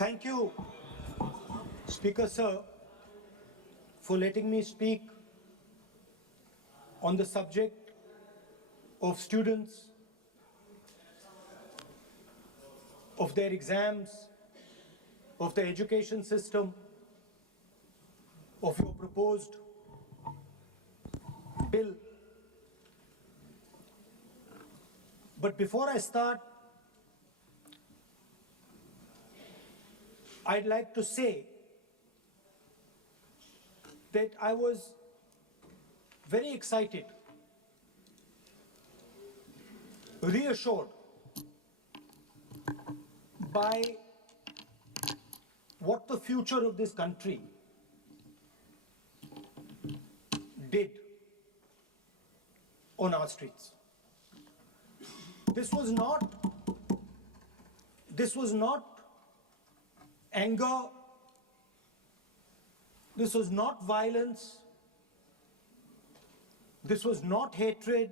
Thank you, Speaker Sir, for letting me speak on the subject of students, of their exams, of the education system, of your proposed bill. But before I start, I'd like to say that I was very excited, reassured by what the future of this country did on our streets. This was not anger, this was not violence, this was not hatred,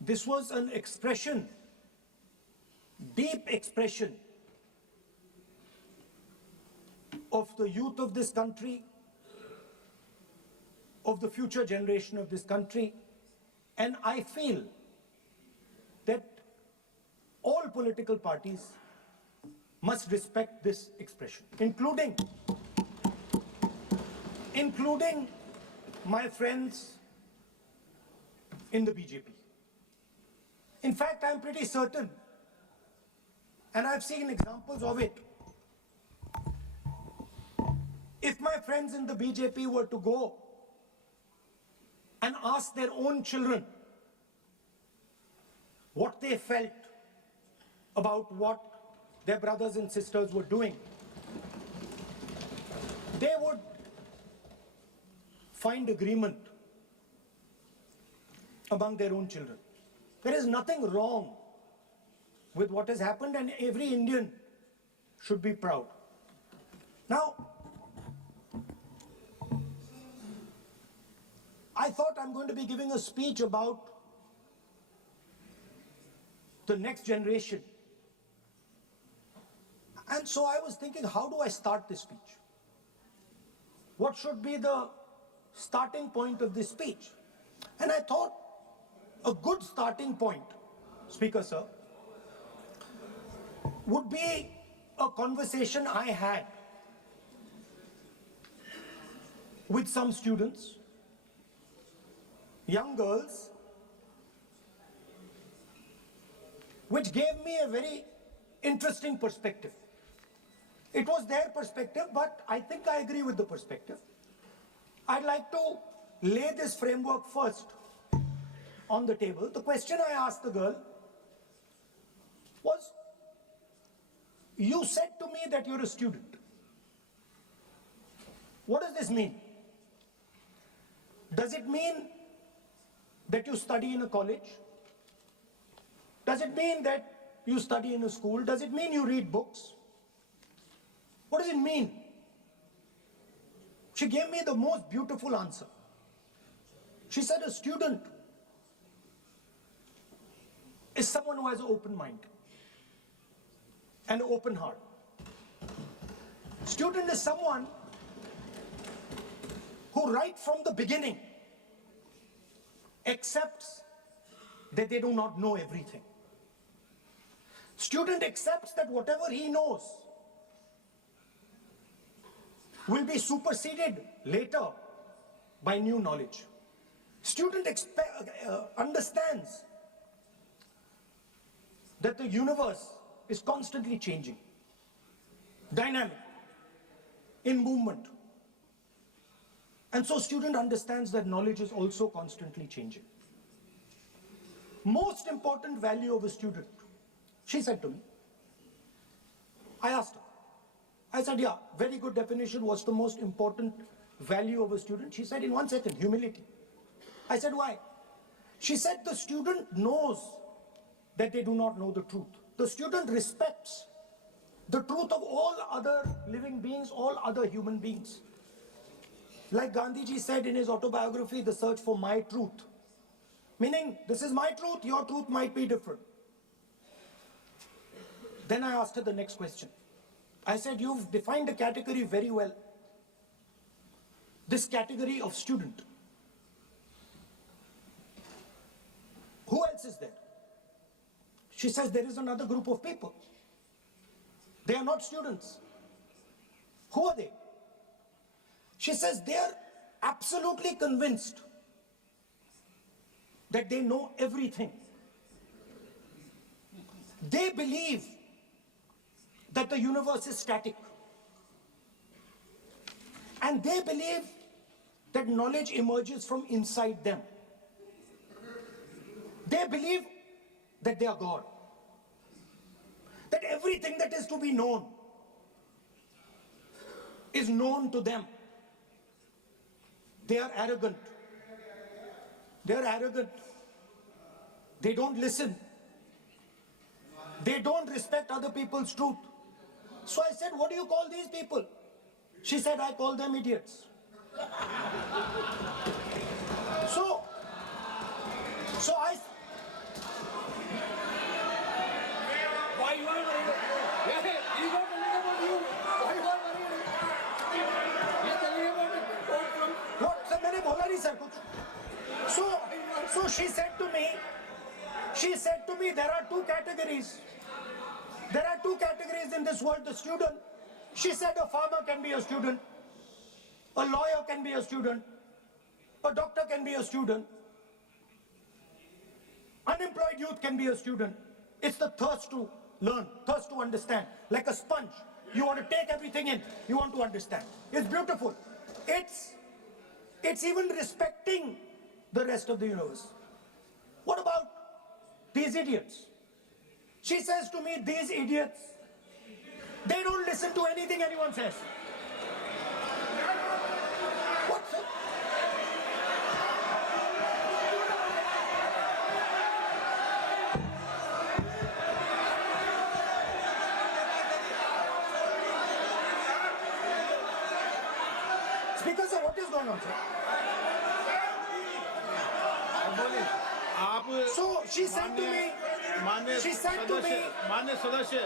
this was an expression, deep expression of the youth of this country, of the future generation of this country, and I feel that all political parties must respect this expression, including my friends in the BJP. In fact, I'm pretty certain, and I've seen examples of it, if my friends in the BJP were to go and ask their own children what they felt about what their brothers and sisters were doing, they would find agreement among their own children. There is nothing wrong with what has happened, and every Indian should be proud. Now, I thought I'm going to be giving a speech about the next generation. And so I was thinking, how do I start this speech? What should be the starting point of this speech? And I thought a good starting point, Speaker Sir, would be a conversation I had with some students, young girls, which gave me a very interesting perspective. It was their perspective, but I think I agree with the perspective. I'd like to lay this framework first on the table. The question I asked the girl was, you said to me that you're a student. What does this mean? Does it mean that you study in a college? Does it mean that you study in a school? Does it mean you read books? What does it mean? She gave me the most beautiful answer. She said a student is someone who has an open mind and an open heart. Student is someone who right from the beginning accepts that they do not know everything. Student accepts that whatever he knows will be superseded later by new knowledge. Student understands that the universe is constantly changing, dynamic, in movement. And so student understands that knowledge is also constantly changing. Most important value of a student, she said to me. I asked her. I said, yeah, very good definition. What's the most important value of a student? She said, in 1 second, humility. I said, why? She said, the student knows that they do not know the truth. The student respects the truth of all other living beings, all other human beings. Like Gandhiji said in his autobiography, The Search for My Truth. Meaning, this is my truth, your truth might be different. Then I asked her the next question. I said, you've defined a category very well. This category of student. Who else is there? She says there is another group of people. They are not students. Who are they? She says they are absolutely convinced that they know everything. They believe that the universe is static. And they believe that knowledge emerges from inside them. They believe that they are God. That everything that is to be known is known to them. They are arrogant. They are arrogant. They don't listen. They don't respect other people's truth. So I said, what do you call these people? She said, I call them idiots. So I... Why you are worried? Yeah, he got telling about you. Why you are worried? He is telling about it. What? Sir, मैंने बोला नहीं sir कुछ. So she said to me, there are two categories. There are two categories in this world. The student. She said a farmer can be a student. A lawyer can be a student. A doctor can be a student. Unemployed youth can be a student. It's the thirst to learn, thirst to understand. Like a sponge. You want to take everything in. You want to understand. It's beautiful. It's even respecting the rest of the universe. What about these idiots? She says to me, these idiots, they don't listen to anything anyone says. What, sir? Speaker, sir, what is going on, sir? So she said to me, मान्य सदस्य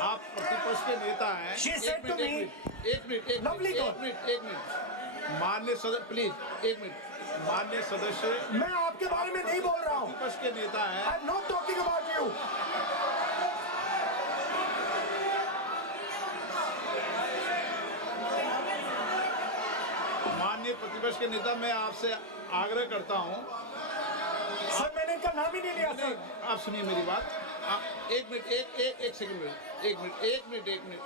आप प्रतिपक्ष के नेता हैं. she said to me, एक minute मान्य सदस्य प्लीज एक मिनट मान्य सदस्य मैं आपके बारे में नहीं बोल रहा हूँ. प्रतिपक्ष के नेता हैं. I'm not talking about you. मान्य प्रतिपक्ष के नेता मैं आपसे आग्रह करता हूँ. सर मैंने इनका नाम ही नहीं लिया सर. आप सुनिए मेरी बात. एक सेकंड एक मिनट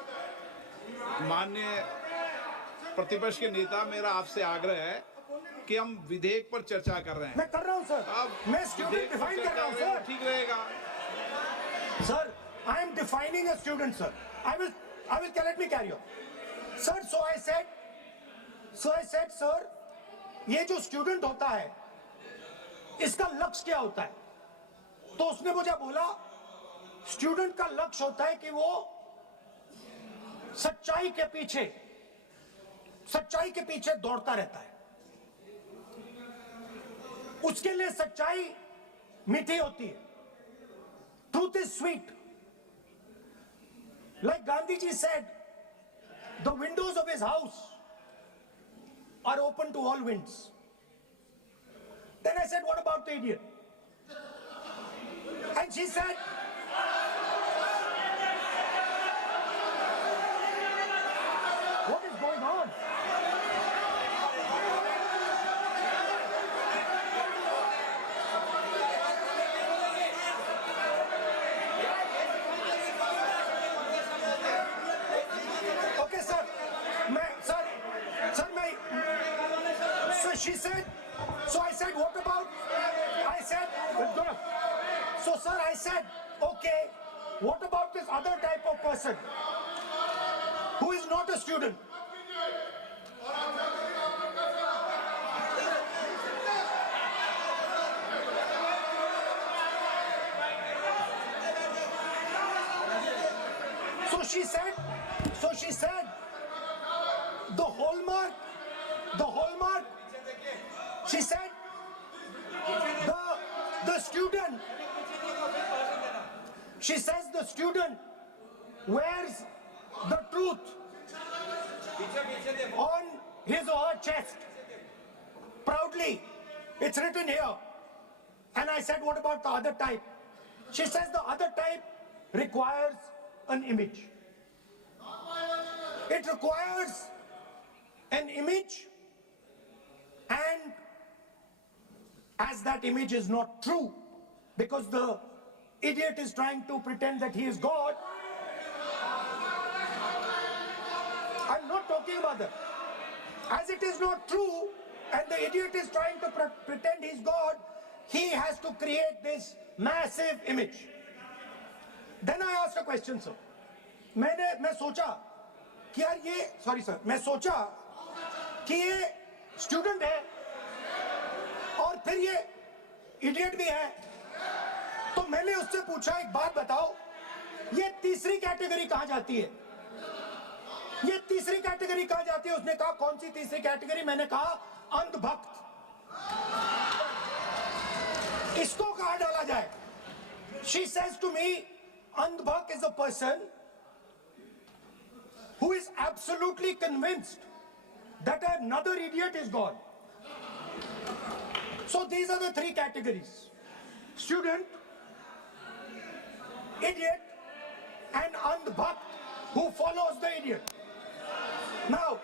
माननीय प्रतिपक्ष के नेता मेरा आपसे आग्रह है कि हम विधेयक पर चर्चा कर रहे हैं. मैं कर रहा हूं सर. मैं स्टूडेंट डिफाइन कर रहा हूं सर. ठीक रहेगा sir. I am defining a student, sir. I will let me carry on. Sir, so I said, sir, ये जो स्टूडेंट होता है इसका लक्ष्य क्या होता है? तो उसने मुझे बोला स्टूडेंट का लक्ष्य होता है कि वो सच्चाई के पीछे दौड़ता रहता है. उसके लिए सच्चाई मीठी होती है. Truth is sweet. Like Gandhi ji said, the windows of his house are open to all winds. Then I said, what about the idiot? And she said, what is going on? Okay, sir. So she said, so I said, what about? So sir, I said, okay, what about this other type of person who is not a student? So she said, the hallmark, she said, the student, she says the student wears the truth on his or her chest. Proudly, it's written here. And I said, what about the other type? She says the other type requires an image. It requires an image, and as that image is not true, because the idiot is trying to pretend that he is God. I'm not talking about that. As it is not true, and the idiot is trying to pretend he's God, he has to create this massive image. Then I asked a question, sir. मैं सोचा कि यार ये, sorry sir, मैं सोचा कि ये student है और फिर ये idiot भी है, तो मैंने उससे पूछा एक बात बताओ, ये तीसरी कैटेगरी कहाँ जाती है? ये तीसरी कैटेगरी कहाँ जाती है? उसने कहा कौन सी तीसरी कैटेगरी? मैंने कहा अंधभक्त। इसको कहाँ डाला जाए? She says to me, अंधभक्त is a person who is absolutely convinced that another idiot is God. So these are the three categories: student, idiot, and andhbhakt who follows the idiot. Now,